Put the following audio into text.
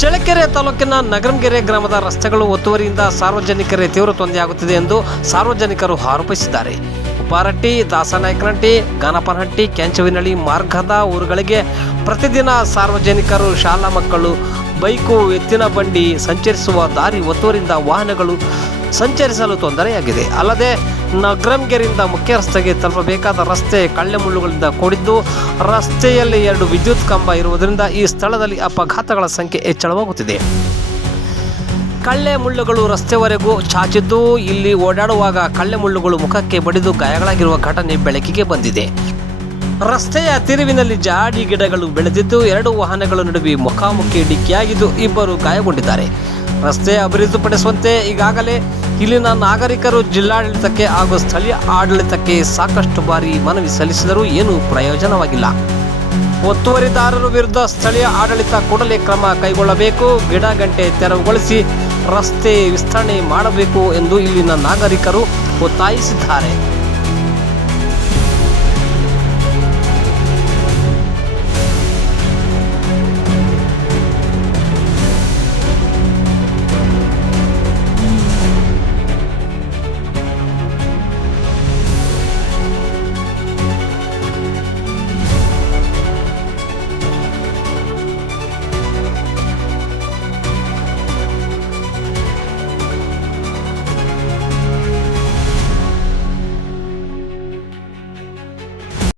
ಚಳ್ಳಕೆರೆ ತಾಲೂಕಿನ ನಗರಂಗೆರೆ ಗ್ರಾಮದ ರಸ್ತೆಗಳು ಒತ್ತುವರಿಯಿಂದ ಸಾರ್ವಜನಿಕರೇ ತೀವ್ರ ತೊಂದರೆಯಾಗುತ್ತಿದೆ ಎಂದು ಸಾರ್ವಜನಿಕರು ಆರೋಪಿಸಿದ್ದಾರೆ. ಉಪಾರಟ್ಟಿ ದಾಸನಾಯಕನಹಟ್ಟಿ, ಗಾನಪನಹಟ್ಟಿ ಕೆಂಚವಿನಳ್ಳಿ ಮಾರ್ಗದ ಊರುಗಳಿಗೆ ಪ್ರತಿದಿನ ಸಾರ್ವಜನಿಕರು ಶಾಲಾ ಮಕ್ಕಳು ಬೈಕು, ಎತ್ತಿನ ಬಂಡಿ ಸಂಚರಿಸುವ ದಾರಿ ಒತ್ತುವರಿಯಿಂದ ವಾಹನಗಳು ಸಂಚರಿಸಲು ತೊಂದರೆಯಾಗಿದೆ. ಅಲ್ಲದೆ ನಗರಂಗೆರೆಯಿಂದ ಮುಖ್ಯ ರಸ್ತೆಗೆ ತಲುಪಬೇಕಾದ ರಸ್ತೆ ಕಳ್ಳೆ ಮುಳ್ಳುಗಳಿಂದ ಕೂಡಿದ್ದು, ರಸ್ತೆಯಲ್ಲಿ ಎರಡು ವಿದ್ಯುತ್ ಕಂಬ ಇರುವುದರಿಂದ ಈ ಸ್ಥಳದಲ್ಲಿ ಅಪಘಾತಗಳ ಸಂಖ್ಯೆ ಹೆಚ್ಚಳವಾಗುತ್ತಿದೆ. ಕಳ್ಳೆ ಮುಳ್ಳುಗಳು ರಸ್ತೆವರೆಗೂ ಚಾಚಿದ್ದು, ಇಲ್ಲಿ ಓಡಾಡುವಾಗ ಕಳ್ಳೆ ಮುಳ್ಳುಗಳು ಮುಖಕ್ಕೆ ಬಡಿದು ಗಾಯಗಳಾಗಿರುವ ಘಟನೆ ಬೆಳಕಿಗೆ ಬಂದಿದೆ. ರಸ್ತೆಯ ತಿರುವಿನಲ್ಲಿ ಜಾಡಿ ಗಿಡಗಳು ಬೆಳೆದಿದ್ದು, ಎರಡು ವಾಹನಗಳ ನಡುವೆ ಮುಖಾಮುಖಿ ಡಿಕ್ಕಿಯಾಗಿದ್ದು ಇಬ್ಬರು ಗಾಯಗೊಂಡಿದ್ದಾರೆ. ರಸ್ತೆ ಅಭಿವೃದ್ಧಿಪಡಿಸುವಂತೆ ಈಗಾಗಲೇ ಇಲ್ಲಿನ ನಾಗರಿಕರು ಜಿಲ್ಲಾಡಳಿತಕ್ಕೆ ಹಾಗೂ ಸ್ಥಳೀಯ ಆಡಳಿತಕ್ಕೆ ಸಾಕಷ್ಟು ಬಾರಿ ಮನವಿ ಸಲ್ಲಿಸಿದರೂ ಏನೂ ಪ್ರಯೋಜನವಾಗಿಲ್ಲ. ಒತ್ತುವರಿದಾರರ ವಿರುದ್ಧ ಸ್ಥಳೀಯ ಆಡಳಿತ ಕೂಡಲೇ ಕ್ರಮ ಕೈಗೊಳ್ಳಬೇಕು, ಗಿಡ, ಗಂಟೆ ತೆರವುಗೊಳಿಸಿ ರಸ್ತೆ ವಿಸ್ತರಣೆ ಮಾಡಬೇಕು ಎಂದು ಇಲ್ಲಿನ ನಾಗರಿಕರು ಒತ್ತಾಯಿಸಿದ್ದಾರೆ.